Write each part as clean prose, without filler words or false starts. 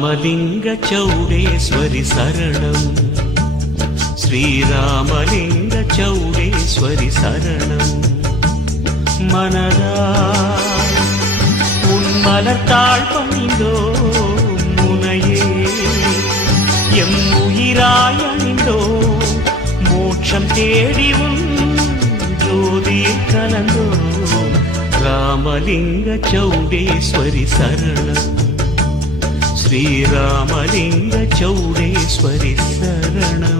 रामलिंग चौडेश्वरी शरणं श्रीरामलिंग चौडेश्वरी शरणं मनदाल उन्मलर्ताळ पणिந்தோ मुनये எம் உயிராய் அணிந்தோ மோட்சம் தேடி உன் ஜோதியில் கலந்தோம் ராமலிங்க चौडेश्वरी शरणं श्रीरामलिंग चौडेश्वरी शरणं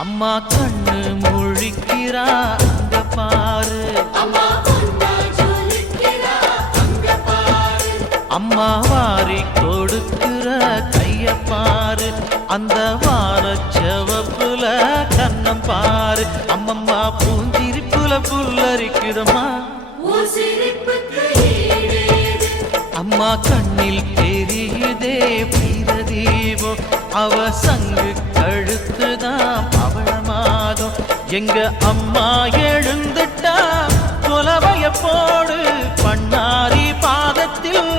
அம்மா கண்ணு முழிக்கிறா அங்க பாரு அம்மா வாரி கொடுக்கிற கைய பாரு அந்த வாரச்சவப்புல கண்ணம் பாரு அம்மம்மா பூஞ்சிரிப்புல புல்லரிக்குதம்மா அம்மா கண்ணில் தெரியுதே பிரதீபோ அவ சங்கு கழுத்துதான் பவளமாகும் எங்க அம்மா எழுந்துட்டா கொலவைய போடு பண்ணாரி பாதத்தில்